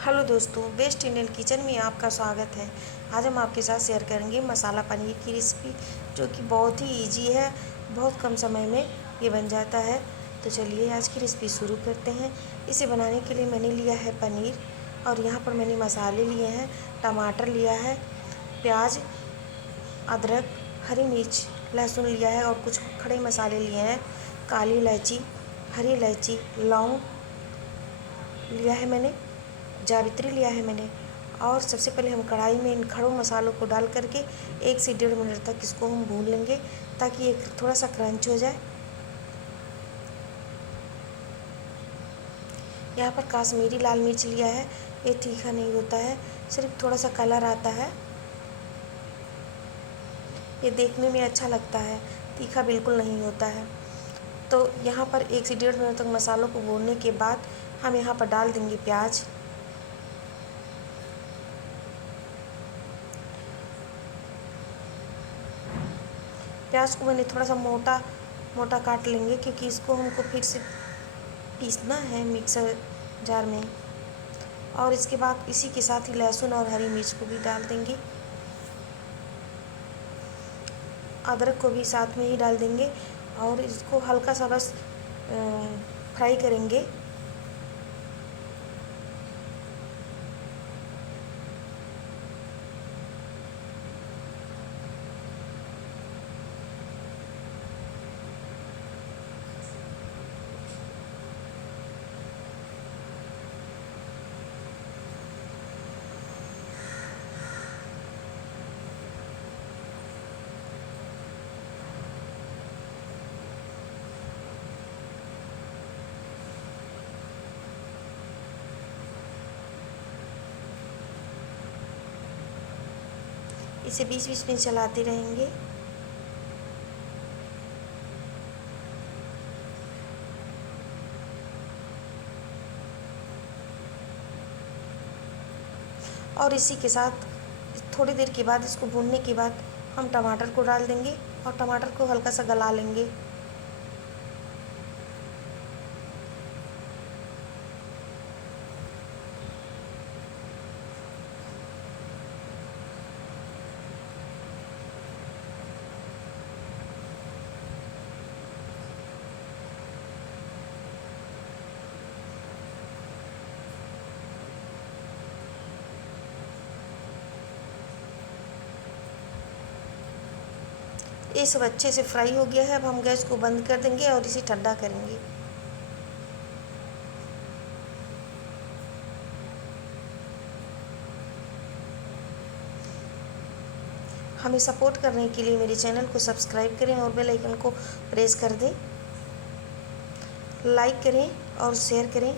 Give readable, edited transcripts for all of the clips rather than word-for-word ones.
Hello दोस्तों, best Indian kitchen में आपका स्वागत है। आज हम आपके साथ शेयर करेंगे मसाला पनीर की रेसिपी, जो कि बहुत ही इजी है। बहुत कम समय में ये बन जाता है। तो चलिए आज की रेसिपी शुरू करते हैं। इसे बनाने के लिए मैंने लिया है पनीर, और यहाँ पर मैंने मसाले लिए हैं। टमाटर लिया है, प्याज, अदरक, हरी मिर्च, लहसुन लिया है, और कुछ खड़े मसाले लिए हैं। काली इलायची, हरी इलायची, लौंग लिया है मैंने, जावित्री लिया है मैंने। और सबसे पहले हम कढ़ाई में इन खड़े मसालों को डाल करके 1 से 1.5 मिनट तक इसको हम भून लेंगे, ताकि ये थोड़ा सा क्रंच हो जाए। यहाँ पर काश्मीरी लाल मिर्च लिया है। ये तीखा नहीं होता है, सिर्फ थोड़ा सा कलर आता है। ये देखने में अच्छा लगता है, तीखा बिल्कुल नहीं होता है। तो यहाँ पर 1 से 1.5 मिनट तक मसालों को भूनने के बाद हम यहाँ पर डाल देंगे प्याज। प्याज को मैंने थोड़ा सा मोटा मोटा काट लेंगे, क्योंकि इसको हमको फिर से पीसना है मिक्सर जार में। और इसके बाद इसी के साथ ही लहसुन और हरी मिर्च को भी डाल देंगे। अदरक को भी साथ में ही डाल देंगे, और इसको हल्का सा बस फ्राई करेंगे। इसे बीच-बीच में चलाते रहेंगे। और इसी के साथ थोड़ी देर के बाद, इसको भूनने के बाद, हम टमाटर को डाल देंगे, और टमाटर को हल्का सा गला लेंगे। ये सब अच्छे से फ्राई हो गया है। अब हम गैस को बंद कर देंगे और इसे ठंडा करेंगे। हमें सपोर्ट करने के लिए मेरे चैनल को सब्सक्राइब करें और बेल आइकन को प्रेस कर दें। लाइक करें और शेयर करें।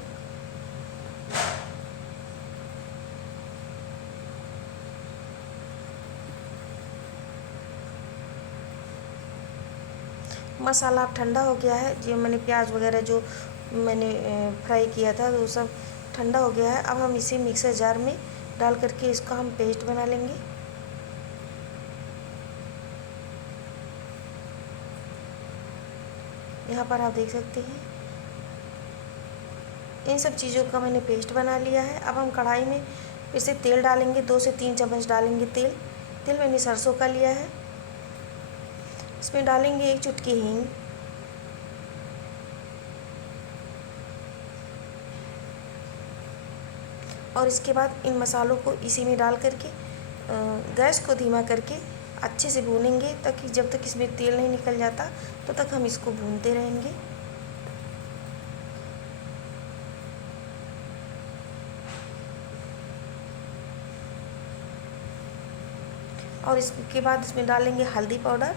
मसाला अब ठंडा हो गया है। जो मैंने प्याज वगैरह जो मैंने फ्राई किया था, वो सब ठंडा हो गया है। अब हम इसे मिक्सर जार में डाल करके इसका हम पेस्ट बना लेंगे। यहाँ पर आप देख सकते हैं, इन सब चीज़ों का मैंने पेस्ट बना लिया है। अब हम कढ़ाई में फिर से तेल डालेंगे। 2 से 3 चम्मच डालेंगे तेल। तेल मैंने सरसों का लिया है। इसमें डालेंगे 1 चुटकी हींग, और इसके बाद इन मसालों को इसी में डाल करके गैस को धीमा करके अच्छे से भूनेंगे, ताकि जब तक इसमें तेल नहीं निकल जाता तो तक हम इसको भूनते रहेंगे। और इसके बाद इसमें डालेंगे हल्दी पाउडर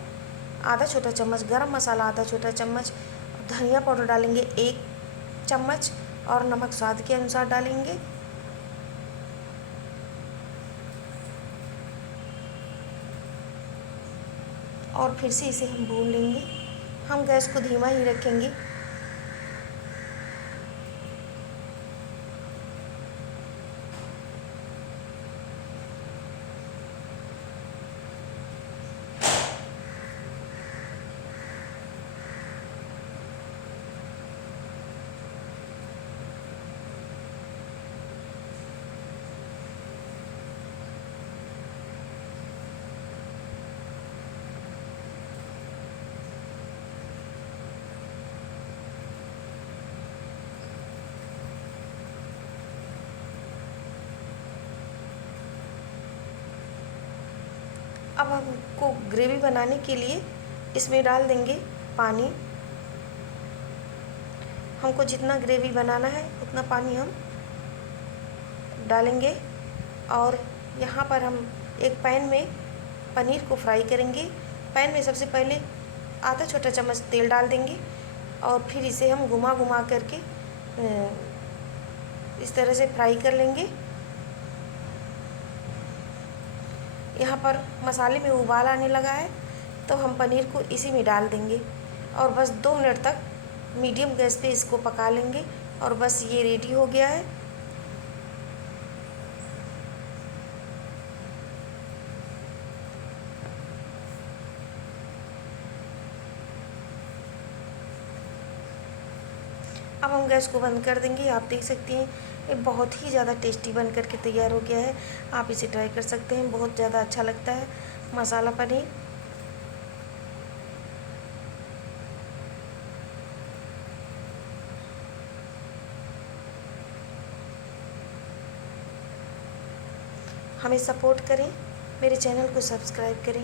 आधा छोटा चम्मच, गरम मसाला आधा छोटा चम्मच, धनिया पाउडर डालेंगे 1 चम्मच, और नमक स्वाद के अनुसार डालेंगे। और फिर से इसे हम भून लेंगे। हम गैस को धीमा ही रखेंगे। अब हमको ग्रेवी बनाने के लिए इसमें डाल देंगे पानी। हमको जितना ग्रेवी बनाना है उतना पानी हम डालेंगे। और यहाँ पर हम एक पैन में पनीर को फ्राई करेंगे। पैन में सबसे पहले आधा छोटा चम्मच तेल डाल देंगे और फिर इसे हम घुमा घुमा करके इस तरह से फ्राई कर लेंगे। यहाँ पर मसाले में उबाल आने लगा है तो हम पनीर को इसी में डाल देंगे और बस 2 मिनट तक मीडियम गैस पे इसको पका लेंगे और बस ये रेडी हो गया है। अब हम गैस को बंद कर देंगे। आप देख सकते हैं ये बहुत ही ज़्यादा टेस्टी बन करके तैयार हो गया है। आप इसे ट्राई कर सकते हैं, बहुत ज़्यादा अच्छा लगता है मसाला पनीर। हमें सपोर्ट करें, मेरे चैनल को सब्सक्राइब करें।